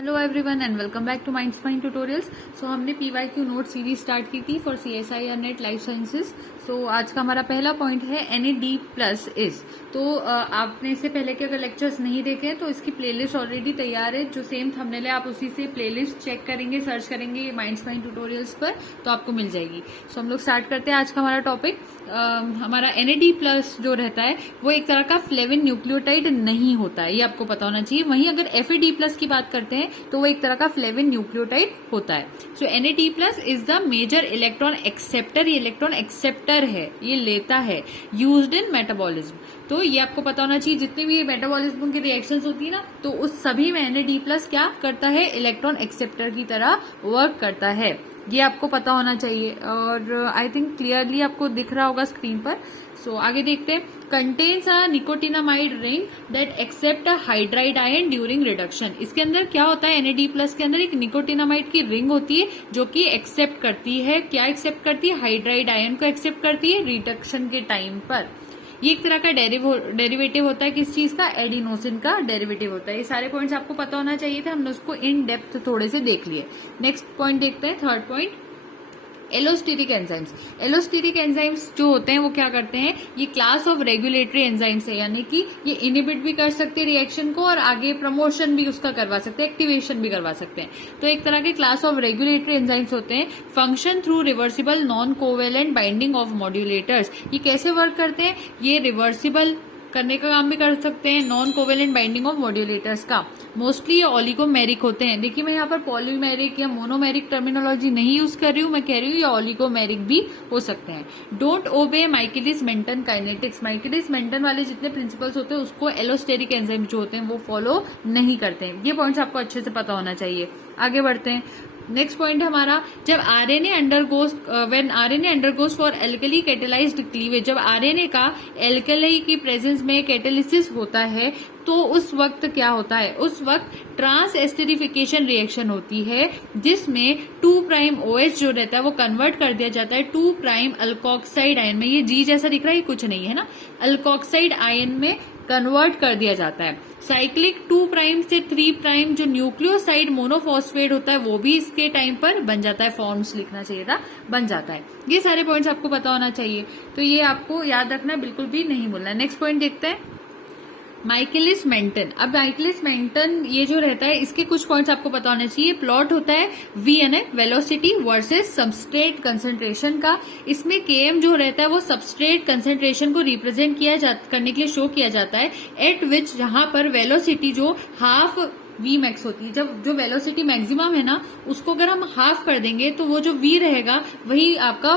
Hello everyone and welcome back to Minds Mind Tutorials. So हमने PYQ note series start की थी for CSI और NET life sciences. So आज का हमारा पहला पॉइंट है NAD प्लस इज। तो आपने इससे पहले के अगर लेक्चर्स नहीं देखे हैं तो इसकी प्लेलिस्ट ऑलरेडी तैयार है, जो सेम थंबनेल है आप उसी से प्लेलिस्ट चेक करेंगे, सर्च करेंगे माइंड्स माइंड ट्यूटोरियल्स पर तो आपको मिल जाएगी। सो हम लोग स्टार्ट करते हैं आज का हमारा टॉपिक। हमारा NAD प्लस जो रहता है वो एक तरह का फ्लेविन न्यूक्लियोटाइड नहीं होता है, ये आपको पता होना चाहिए। वहीं अगर FAD प्लस की बात करते हैं तो वो एक तरह का फ्लेविन न्यूक्लियोटाइड होता है। So NAD plus is the major electron acceptor, ये इलेक्ट्रॉन एक्सेप्टर है, ये लेता है, यूज्ड इन मेटाबॉलिज्म। तो ये आपको पता होना चाहिए, जितनी भी मेटाबॉलिज्म की रिएक्शंस होती है ना, तो उस सभी में NAD प्लस क्या करता है, इलेक्ट्रॉन एक्सेप्टर की तरह वर्क करता है। ये आपको पता होना चाहिए और आई थिंक क्लियरली आपको दिख रहा होगा स्क्रीन पर। सो आगे देखते हैं। Contains a nicotinamide ring that accept a hydride ion during reduction. इसके अंदर क्या होता है, NAD प्लस के अंदर एक निकोटिनामाइड की रिंग होती है जो कि एक्सेप्ट करती है, क्या एक्सेप्ट करती है, हाइड्राइड आयन को एक्सेप्ट करती है रिडक्शन के टाइम पर। ये एक तरह का डेरिवेटिव होता है, किस चीज का, एडिनोसिन का डेरिवेटिव होता है। ये सारे पॉइंट्स आपको पता होना चाहिए थे, हमने उसको इन डेप्थ थोड़े से देख लिए। नेक्स्ट पॉइंट देखते हैं, third point, allosteric enzymes. Allosteric enzymes जो होते हैं वो क्या करते हैं, ये क्लास ऑफ रेगुलेटरी एंजाइम्स है, यानी कि ये इनिबिट भी कर सकते हैं रिएक्शन को और आगे प्रमोशन भी उसका करवा सकते हैं, एक्टिवेशन भी करवा सकते हैं। तो एक तरह के क्लास ऑफ रेगुलेटरी एंजाइम्स होते हैं। Function through reversible non covalent binding of modulators. ये कैसे वर्क करते हैं, ये रिवर्सिबल करने का काम भी कर सकते हैं, non covalent binding of modulators का। मोस्टली ये ऑलिगोमेरिक होते हैं। देखिए मैं यहाँ पर पॉलीमेरिक या मोनोमेरिक टर्मिनोलॉजी नहीं यूज कर रही हूँ, मैं कह रही हूँ ये ऑलिगोमेरिक भी हो सकते हैं। Don't obey Michaelis Menten kinetics. Michaelis Menten वाले जितने प्रिंसिपल्स होते हैं उसको एलोस्टेरिक एंजाइम जो होते हैं वो फॉलो नहीं करते हैं। ये पॉइंट्स आपको अच्छे से पता होना चाहिए। आगे बढ़ते हैं। नेक्स्ट पॉइंट हमारा, जब RNA undergoes when RNA undergoes for alkali catalysed cleavage. जब RNA का एल्कली की प्रेजेंस में कैटेलिसिस होता है तो उस वक्त क्या होता है, उस वक्त ट्रांस एस्टेरिफिकेशन रिएक्शन होती है जिसमें 2' OH जो रहता है वो कन्वर्ट कर दिया जाता है 2' अल्कोक्साइड आयन में। ये G जैसा दिख रहा है, ये कुछ नहीं है ना, अल्कोक्साइड आयन में कन्वर्ट कर दिया जाता है। साइक्लिक 2' से 3' जो न्यूक्लियोसाइड मोनोफॉस्फेट होता है वो भी इसके टाइम पर बन जाता है, फॉर्म्स लिखना चाहिए था, बन जाता है। ये सारे पॉइंट्स आपको पता होना चाहिए, तो ये आपको याद रखना, बिल्कुल भी नहीं भूलना। नेक्स्ट पॉइंट देखते हैं, माइकेलिस मेंटन। अब माइकेलिस मेंटन ये जो रहता है इसके कुछ पॉइंट्स आपको पता होना चाहिए। प्लॉट होता है VNA velocity versus substrate concentration का। इसमें Km जो रहता है वो सबस्ट्रेट कंसंट्रेशन को रिप्रेजेंट करने के लिए शो किया जाता है, एट विच जहां पर वेलोसिटी जो हाफ Vmax होती है। जब जो वेलोसिटी मैक्सिमम है ना उसको अगर हम हाफ कर देंगे तो वो जो V रहेगा वही आपका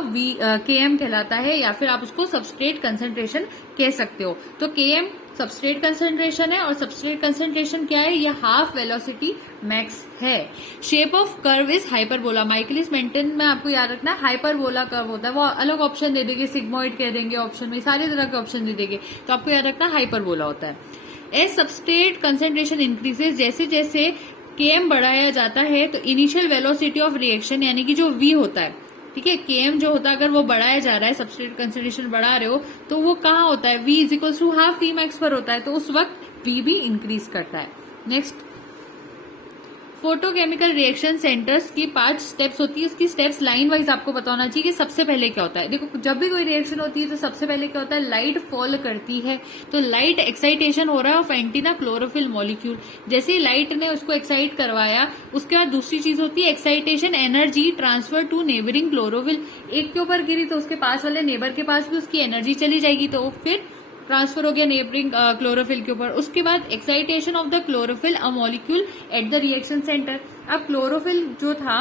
Km कहलाता है, या फिर आप उसको सबस्ट्रेट कंसंट्रेशन कह सकते हो। तो Km सबस्ट्रेट कंसंट्रेशन है और सबस्ट्रेट कंसंट्रेशन क्या है, ये हाफ वेलोसिटी मैक्स है। Shape of curve is hyperbola. Michaelis Menten में आपको याद रखना है हाइपरबोला कर्व होता है, वो अलग ऑप्शन दे देंगे, सिग्मोइड कह देंगे ऑप्शन में, सारे तरह के ऑप्शन दे देंगे, तो आपको याद रखना हाइपरबोला होता है। एज सबस्ट्रेट कंसंट्रेशन इंक्रीजेस, जैसे जैसे Km बढ़ाया जाता है तो इनिशियल वेलोसिटी ऑफ रिएक्शन यानी कि जो V होता है, ठीक है, Km जो होता है अगर वो बढ़ाया जा रहा है, सबस्ट्रेट कंसंट्रेशन बढ़ा रहे हो तो वो कहाँ होता है, V is equal to half Vmax पर होता है, तो उस वक्त V भी इंक्रीज करता है। नेक्स्ट, फोटोकेमिकल रिएक्शन सेंटर्स की 5 स्टेप्स होती है, उसकी स्टेप्स लाइन वाइज आपको पता होना चाहिए कि सबसे पहले क्या होता है। देखो जब भी कोई रिएक्शन होती है तो सबसे पहले क्या होता है, लाइट फॉल करती है, तो लाइट एक्साइटेशन हो रहा है ऑफ एंटीना क्लोरोफिल मॉलिक्यूल। जैसे ही लाइट ने उसको एक्साइट करवाया उसके बाद दूसरी चीज होती है excitation energy transfer to neighbouring chlorophyll. एक के ऊपर गिरी तो उसके पास वाले नेबर के पास भी उसकी एनर्जी चली जाएगी, तो फिर ट्रांसफर हो गया नेबरिंग क्लोरोफिल के ऊपर। उसके बाद excitation of the chlorophyll a molecule at the reaction centre. अब क्लोरोफिल जो था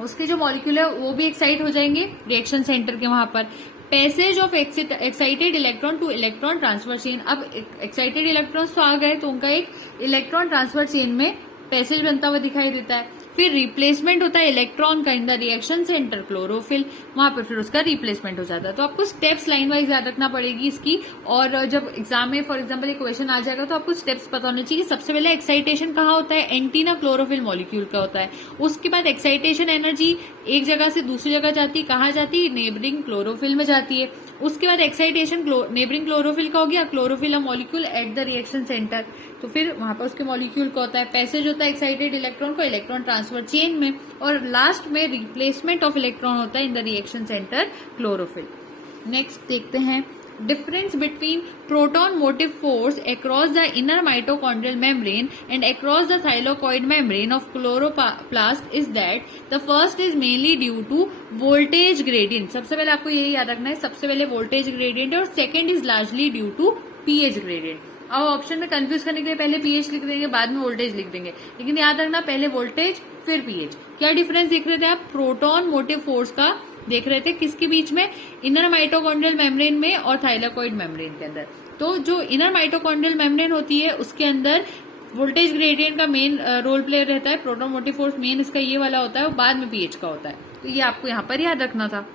उसके जो मॉलिक्यूल है वो भी एक्साइट हो जाएंगे रिएक्शन सेंटर के वहां पर। Passage of excited electron two electron transfer chain. अब एक्साइटेड इलेक्ट्रॉन्स तो आ गए तो उनका एक इलेक्ट्रॉन ट्रांसफर चेन में पैसेज बनता हुआ दिखाई देता है। फिर रिप्लेसमेंट होता है इलेक्ट्रॉन का in the reaction centre chlorophyll, वहां पर फिर उसका रिप्लेसमेंट हो जाता है। तो आपको स्टेप्स लाइन वाइज याद रखना पड़ेगी इसकी, और जब एग्जाम में फॉर एग्जाम्पल एक क्वेश्चन आ जाएगा तो आपको स्टेप्स पता होना चाहिए। सबसे पहले एक्साइटेशन कहाँ होता है, एंटीना क्लोरोफिल मॉलिक्यूल का होता है। उसके बाद एक्साइटेशन एनर्जी एक जगह से दूसरी जगह जाती है, कहाँ जाती है, नेबरिंग क्लोरोफिल में जाती है। उसके बाद एक्साइटेशन नेबरिंग क्लोरोफिल का हो गया, chlorophyll molecule at the reaction centre, तो फिर वहां पर उसके मॉलिक्यूल का होता है। पैसेज होता है एक्साइटेड इलेक्ट्रॉन को इलेक्ट्रॉन ट्रांसफर चेन में, और लास्ट में रिप्लेसमेंट ऑफ इलेक्ट्रॉन होता है in the reaction centre chlorophyll. Next देखते हैं difference between proton motive force across the inner mitochondrial membrane and across the thylakoid membrane of chloroplast is that the first is mainly due to voltage gradient। सबसे पहले आपको यही याद रखना है, सबसे पहले voltage gradient है, और second is largely due to pH gradient। अब ऑप्शन में कंफ्यूज करने के लिए पहले pH लिख देंगे, बाद में वोल्टेज लिख देंगे, लेकिन याद रखना पहले वोल्टेज फिर pH। क्या डिफरेंस देख रहे थे आप, प्रोटॉन मोटिव फोर्स का देख रहे थे, किसके बीच में, इनर माइटोकॉन्ड्रियल मेम्ब्रेन में और थाइलाकोइड मेम्ब्रेन के अंदर। तो जो इनर माइटोकॉन्ड्रियल मेम्ब्रेन होती है उसके अंदर वोल्टेज ग्रेडियंट का मेन रोल प्ले रहता है, प्रोटॉन मोटिव फोर्स मेन इसका ये वाला होता है, और बाद में पीएच का होता है। तो ये आपको यहाँ पर याद रखना था।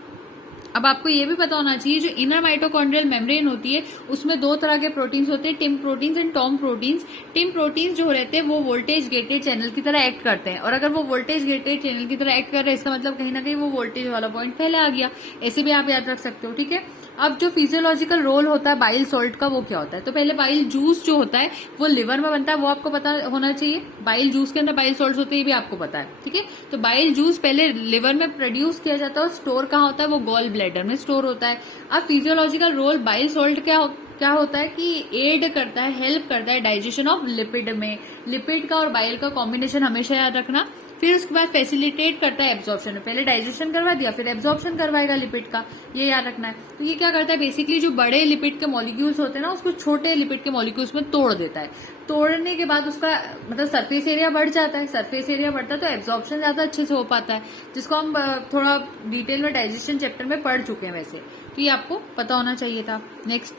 अब आपको ये भी पता होना चाहिए जो इनर माइटोकॉन्ड्रियल मेम्ब्रेन होती है उसमें दो तरह के प्रोटीन्स होते हैं, TIM proteins and TOM proteins. TIM proteins जो रहते हैं वो वोल्टेज गेटेड चैनल की तरह एक्ट करते हैं, और अगर वो वोल्टेज गेटेड चैनल की तरह एक्ट कर रहे हैं इसका मतलब कहीं ना कहीं वो वोल्टेज वाला पॉइंट पहले आ गया, ऐसे भी आप याद रख सकते हो, ठीक है। अब जो फिजियोलॉजिकल रोल होता है बाइल सॉल्ट का वो क्या होता है, तो पहले बाइल जूस जो होता है वो लिवर में बनता है, वो आपको पता होना चाहिए। बाइल जूस के अंदर बाइल सॉल्ट होते हैं, ये भी आपको पता है, ठीक है। तो बाइल जूस पहले लिवर में प्रोड्यूस किया जाता है, और स्टोर कहाँ होता है, वो गॉल ब्लैडर में स्टोर होता है। अब फिजियोलॉजिकल रोल बाइल सॉल्ट क्या होता है कि एड करता है, हेल्प करता है डाइजेशन ऑफ लिपिड में। लिपिड का और बाइल का कॉम्बिनेशन हमेशा याद रखना। फिर उसके बाद फैसिलिटेट करता है एब्जॉर्प्शन में, पहले डाइजेशन करवा दिया फिर एब्जॉर्प्शन करवाएगा लिपिड का, ये याद रखना है। तो ये क्या करता है, बेसिकली जो बड़े लिपिड के मॉलिक्यूल्स होते हैं ना उसको छोटे लिपिड के मॉलिक्यूल्स में तोड़ देता है। तोड़ने के बाद उसका मतलब सरफेस एरिया बढ़ जाता है, सरफेस एरिया बढ़ता है तो एब्जॉर्प्शन ज्यादा अच्छे से हो पाता है, जिसको हम थोड़ा डिटेल में डाइजेशन चैप्टर में पढ़ चुके हैं वैसे, तो ये आपको पता होना चाहिए था। नेक्स्ट,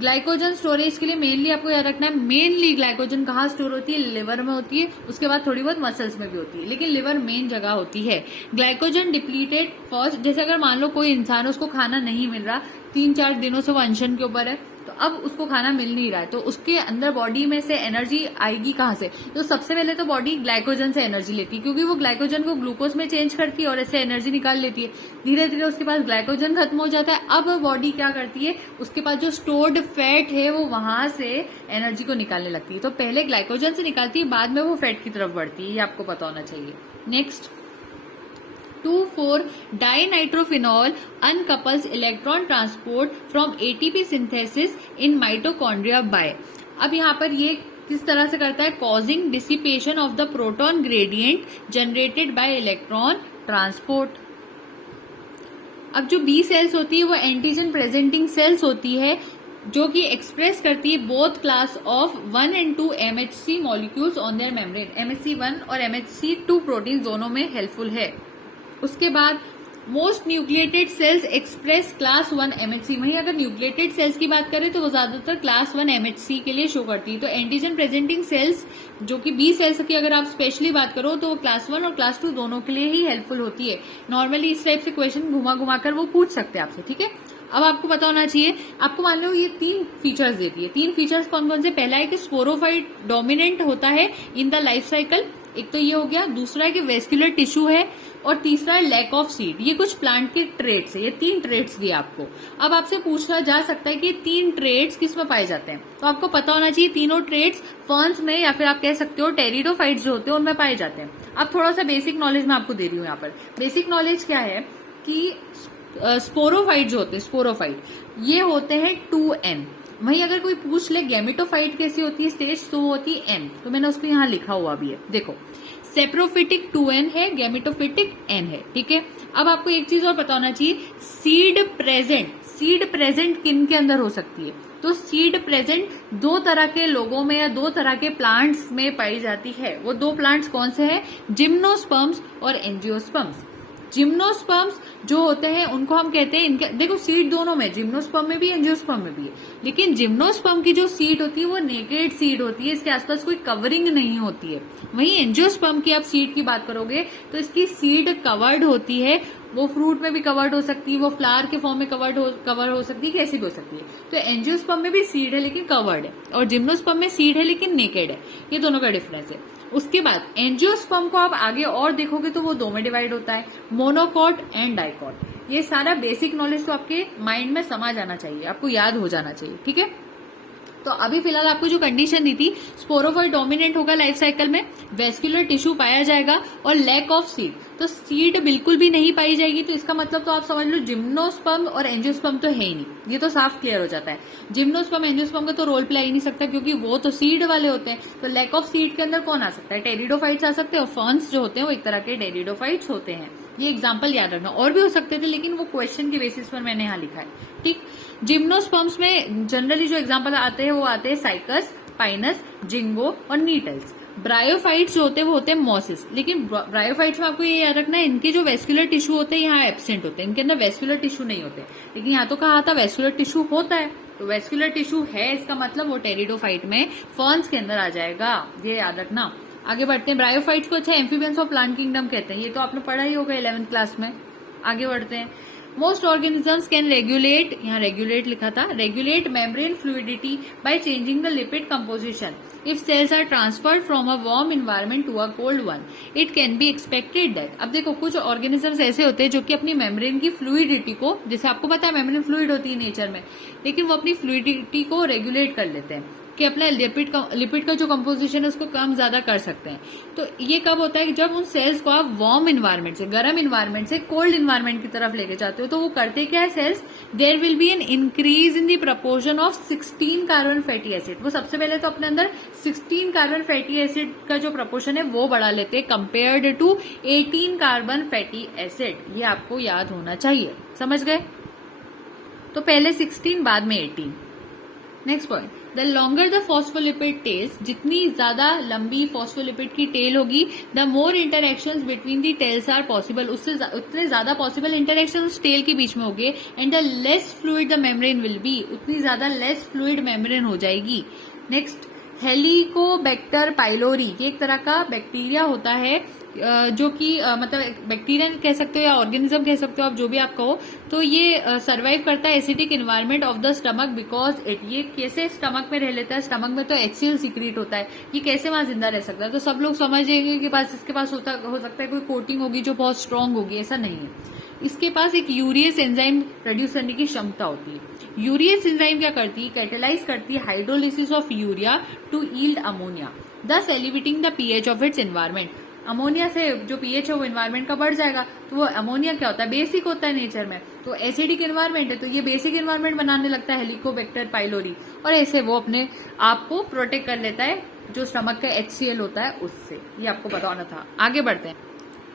ग्लाइकोजन स्टोरेज के लिए मेनली आपको याद रखना है, मेनली ग्लाइकोजन कहाँ स्टोर होती है, लिवर में होती है, उसके बाद थोड़ी बहुत मसल्स में भी होती है, लेकिन लिवर मेन जगह होती है। ग्लाइकोजन डिप्लीटेड फर्स्ट, जैसे अगर मान लो कोई इंसान उसको खाना नहीं मिल रहा, 3-4 दिनों से वो अनशन के ऊपर है, तो अब उसको खाना मिल नहीं रहा है, तो उसके अंदर बॉडी में से एनर्जी आएगी कहाँ से, तो सबसे पहले तो बॉडी ग्लाइकोजन से एनर्जी लेती है, क्योंकि वो ग्लाइकोजन को ग्लूकोज में चेंज करती है और इससे एनर्जी निकाल लेती है। धीरे धीरे उसके पास ग्लाइकोजन खत्म हो जाता है, अब बॉडी क्या करती है, उसके पास जो स्टोर्ड फैट है वो वहां से एनर्जी को निकालने लगती है। तो पहले ग्लाइकोजन से निकालती है, बाद में वो फैट की तरफ बढ़ती है, ये आपको पता होना चाहिए। Next, 2,4-dinitrophenol uncouples electron transport from ATP synthesis in mitochondria by। अब यहाँ पर ये किस तरह से करता है, causing dissipation of the proton gradient generated by electron transport। अब जो बी सेल्स होती है वो एंटीजन प्रेजेंटिंग सेल्स होती है, जो कि एक्सप्रेस करती है both class of 1 and 2 MHC molecules on their membrane. MHC1 और MHC2 प्रोटीन दोनों में हेल्पफुल है। उसके बाद most nucleated cells express class 1 MHC। वहीं अगर न्यूक्लिएटेड सेल्स की बात करें तो वो ज्यादातर क्लास 1 MHC के लिए शो करती है। तो एंटीजन प्रेजेंटिंग सेल्स जो कि बी सेल्स की अगर आप स्पेशली बात करो तो वो क्लास 1 और क्लास 2 दोनों के लिए ही हेल्पफुल होती है। नॉर्मली इस टाइप से क्वेश्चन घुमा घुमा कर वो पूछ सकते हैं आपसे, ठीक है। अब आपको पता होना चाहिए, आपको मान लो ये 3 फीचर्स देती है। 3 फीचर्स कौन कौन से, पहला है कि स्पोरोफाइट डोमिनेंट होता है इन द लाइफ साइकिल, एक तो ये हो गया, दूसरा है कि वेस्कुलर टिश्यू है, और तीसरा है लैक ऑफ सीड। ये कुछ प्लांट के ट्रेट्स है, ये 3 ट्रेट्स दिए आपको। अब आपसे पूछा जा सकता है कि 3 ट्रेट्स किस में पाए जाते हैं, तो आपको पता होना चाहिए तीनों ट्रेट्स फर्न्स में या फिर आप कह सकते हो टेरिडोफाइट्स जो होते हैं उनमें पाए जाते हैं। अब थोड़ा सा बेसिक नॉलेज मैं आपको दे रही हूँ यहाँ पर। बेसिक नॉलेज क्या है कि स्पोरोफाइट जो होते हैं, स्पोरोफाइट ये होते हैं 2N। वहीं अगर कोई पूछ ले गैमेटोफाइट कैसी होती है स्टेज, तो वो होती है N, तो मैंने उसको यहाँ लिखा हुआ भी है, देखो सेप्रोफिटिक 2N है, गैमेटोफिटिक N है, ठीक है। अब आपको एक चीज और पता होना चाहिए, सीड प्रेजेंट किन के अंदर हो सकती है, तो सीड प्रेजेंट 2 तरह के लोगों में या 2 तरह के प्लांट्स में पाई जाती है। वो 2 प्लांट्स कौन से हैं, जिम्नोस्पर्म्स और एंजियोस्पर्म्स। जिम्नोस्पर्म्स जो होते हैं उनको हम कहते हैं, इनके देखो सीड दोनों में, जिम्नोस्पर्म में भी एंजियोस्पर्म में भी है, लेकिन जिम्नोस्पर्म की जो सीड होती है वो नेकेड सीड होती है, इसके आसपास कोई कवरिंग नहीं होती है। वहीं एंजियोस्पर्म की आप सीड की बात करोगे तो इसकी सीड कवर्ड होती है, वो फ्रूट में भी कवर्ड हो सकती है, वो फ्लावर के फॉर्म में कवर हो सकती है, कैसी भी हो सकती है। तो एंजियोस्पर्म में भी सीड है लेकिन कवर्ड है, और जिम्नोस्पर्म में सीड है लेकिन नेकेड है, ये दोनों का डिफरेंस है। उसके बाद एंजियोस्पर्म को आप आगे और देखोगे तो वो दो में डिवाइड होता है, मोनोकॉट एंड डाइकॉट। ये सारा बेसिक नॉलेज तो आपके माइंड में समा जाना चाहिए, आपको याद हो जाना चाहिए, ठीक है। तो अभी फिलहाल आपको जो कंडीशन दी थी, स्पोरोफाइट डोमिनेंट होगा लाइफ साइकिल में, वेस्कुलर टिश्यू पाया जाएगा और लैक ऑफ सीड, तो सीड बिल्कुल भी नहीं पाई जाएगी। तो इसका मतलब तो आप समझ लो जिम्नोस्पर्म और एंजियोस्पर्म तो है ही नहीं, ये तो साफ क्लियर हो जाता है। जिम्नोस्पर्म एंजियोस्पर्म का तो रोल प्ले ही नहीं सकता क्योंकि वो तो सीड वाले होते हैं। तो लैक ऑफ सीड के अंदर कौन आ सकता है, टेरिडोफाइट्स आ सकते हैं, और फर्न्स जो होते हैं वो एक तरह के टेरिडोफाइट्स होते हैं। ये एग्जाम्पल याद रखना, और भी हो सकते थे लेकिन वो क्वेश्चन के बेसिस पर मैंने यहाँ लिखा है, ठीक। जिम्नोस्पर्म्स में जनरली जो एग्जाम्पल आते हैं वो आते हैं साइकस, पाइनस, जिंगो और नीटल्स। ब्रायोफाइट्स जो होते हैं वो होते हैं मॉसिस, लेकिन ब्रायोफाइट्स में आपको ये याद रखना है इनके जो वेस्कुलर टिश्यू होते हैं यहाँ एब्सेंट होते हैं, इनके अंदर वेस्कुलर टिश्यू नहीं होते, लेकिन यहाँ तो कहा था वेस्कुलर टिश्यू होता है, तो वेस्कुलर टिश्यू है इसका मतलब वो टेरिडोफाइट में फर्न्स के अंदर आ जाएगा, ये याद रखना। आगे बढ़ते हैं, ब्रायोफाइट्स को अच्छा एम्फीबियंस ऑफ प्लांट किंगडम कहते हैं, ये तो आपने पढ़ा ही होगा 11th क्लास में। आगे बढ़ते हैं, मोस्ट ऑर्गेनिजम्स कैन रेगुलेट, यहाँ रेगुलेट लिखा था, regulate membrane fluidity by changing the lipid composition if cells are transferred from a warm environment to a cold one, it can be expected that. अब देखो कुछ ऑर्गेनिजम्स ऐसे होते हैं जो कि अपनी मेम्ब्रेन की फ्लूइडिटी को, जैसे आपको पता है मेम्ब्रेन फ्लूइड होती है नेचर में, लेकिन वो अपनी फ्लूइडिटी को रेगुलेट कर लेते हैं कि अपना लिपिड का जो कंपोजिशन है उसको कम ज्यादा कर सकते हैं। तो ये कब होता है कि जब उन सेल्स को आप वार्म इन्वायरमेंट से, गर्म इन्वायरमेंट से कोल्ड इन्वायरमेंट की तरफ लेके जाते हो, तो वो करते क्या है cells, there will be an increase in the proportion of 16 carbon fatty acid. वो सबसे पहले तो अपने अंदर 16 कार्बन फैटी एसिड का जो प्रपोर्शन है वो बढ़ा लेते हैं compared to 18 carbon fatty acid. ये आपको याद होना चाहिए, समझ गए। तो पहले 16 बाद में 18। Next point, the longer the phospholipid tails, जितनी ज्यादा लंबी फॉस्फोलिपिड की टेल होगी, the more interactions between the tails are possible, उससे उतने ज्यादा पॉसिबल इंटरेक्शन उस टेल के बीच में होंगे, and the less fluid the membrane will be, उतनी ज्यादा लेस फ्लूइड मेम्ब्रेन हो जाएगी। नेक्स्ट, हेलिकोबैक्टर पाइलोरी, ये एक तरह का बैक्टीरिया होता है जो कि मतलब बैक्टीरिया कह सकते हो या ऑर्गेनिज्म कह सकते हो आप, जो भी आप कहो, तो ये सर्वाइव करता है acidic environment of the stomach because it, ये कैसे स्टमक में रह लेता है, स्टमक में तो HCl सीक्रेट होता है, ये कैसे वहां जिंदा रह सकता है। तो सब लोग समझेंगे कि पास इसके पास हो सकता है कोई कोटिंग होगी जो बहुत स्ट्रांग होगी, ऐसा नहीं है। इसके पास एक यूरियस एंजाइम प्रोड्यूस करने की क्षमता होती है। यूरियस एंजाइम क्या करती है, कैटेलाइज करती है hydrolysis of urea to yield ammonia, thus elevating the pH of its environment. Ammonia से जो पीएच है वो एनवायरमेंट का बढ़ जाएगा, तो वो अमोनिया क्या होता है, बेसिक होता है नेचर में, तो एसिडिक एनवायरमेंट है, तो ये बेसिक एनवायरमेंट बनाने लगता है हेलिकोबैक्टर पाइलोरी, और ऐसे वो अपने आप को प्रोटेक्ट कर लेता है जो स्टमक का HCl होता है उससे। ये आपको बताना था। आगे बढ़ते हैं,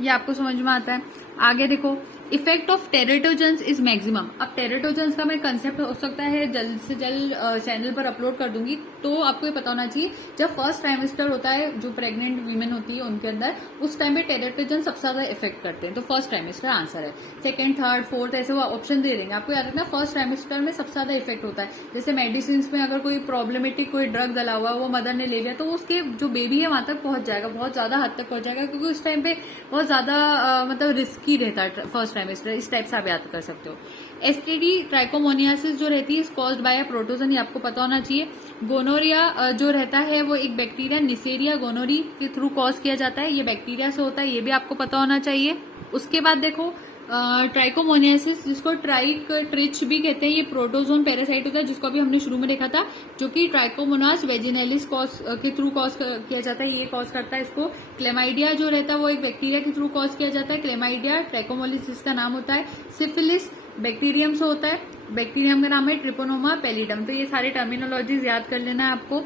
ये आपको समझ में आता है। आगे देखो, इफेक्ट ऑफ टेरेटोजेंस इज मैक्सिमम। अब टेरेटोजेंस का मैं कंसेप्ट हो सकता है जल्द से जल्द चैनल पर अपलोड कर दूंगी, तो आपको ये पता होना चाहिए जब फर्स्ट ट्राइमेस्टर होता है, जो प्रेग्नेंट वीमेन होती है उनके अंदर, उस टाइम पे टेरेटोजेंस सबसे ज्यादा इफेक्ट करते हैं, तो फर्स्ट ट्राइमेस्टर आंसर है। सेकंड, थर्ड, फोर्थ ऐसे वो ऑप्शन दे देंगे, आपको याद रखना फर्स्ट ट्राइमेस्टर में सबसे ज्यादा इफेक्ट होता है। जैसे मेडिसिन में अगर कोई प्रॉब्लमेटिक कोई ड्रग डला हुआ वो मदर ने ले लिया, तो उसके जो बेबी है वहां तक पहुंच जाएगा, बहुत ज्यादा हद तक पहुंच जाएगा, क्योंकि उस टाइम पे बहुत ज्यादा मतलब रिस्की रहता है फर्स्ट ट्राइमेस्टर। इस टाइप से आप याद कर सकते हो। एसटीडी ट्राइकोमोनियासिस जो रहती है कॉज्ड बाय प्रोटोजन, ये आपको पता होना चाहिए। गोनोरिया जो रहता है वो एक बैक्टीरिया निसेरिया गोनोरी के थ्रू कॉज किया जाता है, ये बैक्टीरिया से होता है, ये भी आपको पता होना चाहिए। उसके बाद देखो ट्राइकोमोनियासिस, जिसको ट्रिच भी कहते हैं, ये प्रोटोजोन पैरासाइट होता है, जिसको अभी हमने शुरू में देखा था, जो कि ट्राइकोमोनास वेजिनेलिस के थ्रू कॉज किया जाता है, ये कॉज करता है इसको। क्लेमाइडिया जो रहता है वो एक बैक्टीरिया के थ्रू कॉज किया जाता है, क्लेमाइडिया ट्राइकोमोलिसिस का नाम होता है। सिफिलिस बैक्टीरियम से होता है, बैक्टीरियम का नाम है ट्रिपोनोमा पैलिडम। तो ये सारे टर्मिनोलॉजीज याद कर लेना है आपको।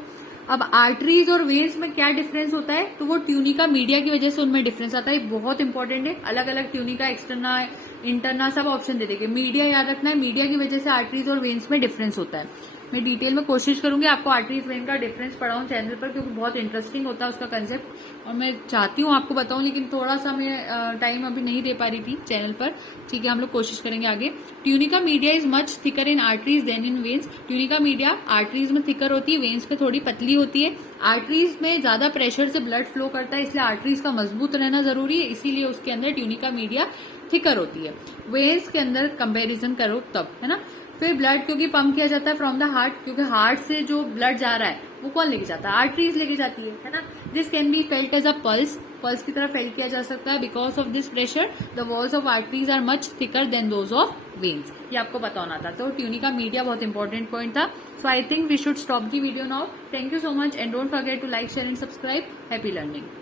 अब आर्टरीज और वेन्स में क्या डिफरेंस होता है, तो वो ट्यूनिका मीडिया की वजह से उनमें डिफरेंस आता है, बहुत इंपॉर्टेंट है। अलग अलग ट्यूनिका, एक्सटर्ना, इंटरना सब ऑप्शन दे देंगे, मीडिया याद रखना है, मीडिया की वजह से आर्टरीज और वेन्स में डिफरेंस होता है। मैं डिटेल में कोशिश करूंगी आपको आर्टरीज वेन का डिफरेंस पढ़ाऊं चैनल पर, क्योंकि बहुत इंटरेस्टिंग होता है उसका कंसेप्ट और मैं चाहती हूँ आपको बताऊं, लेकिन थोड़ा सा मैं टाइम अभी नहीं दे पा रही थी चैनल पर। ठीक है, हम लोग कोशिश करेंगे आगे। Tunica media is much thicker in arteries than in veins. Tunica media arteries में थिकर होती है, वेन्स पे थोड़ी पतली होती है। आर्टरीज में ज्यादा प्रेशर से ब्लड फ्लो करता है, इसलिए आर्टरीज का मजबूत रहना जरूरी है, इसीलिए उसके अंदर ट्यूनिका मीडिया थिकर होती है। वेन्स के अंदर कंपैरिजन करो तब, है ना। फिर ब्लड क्योंकि पंप किया जाता है फ्रॉम द हार्ट, क्योंकि हार्ट से जो ब्लड जा रहा है वो कौन लेके जाता है, आर्टरीज लेके जाती है ना। This can be felt as a pulse, pulse की तरह फेल्ट किया जा सकता है। Because of this pressure the walls of arteries are much thicker than those of veins. ये आपको पता होना था। तो ट्यूनिका मीडिया बहुत इंपॉर्टेंट पॉइंट था। So I think we should stop the video now. Thank you so much and don't forget to like, share and subscribe. Happy learning.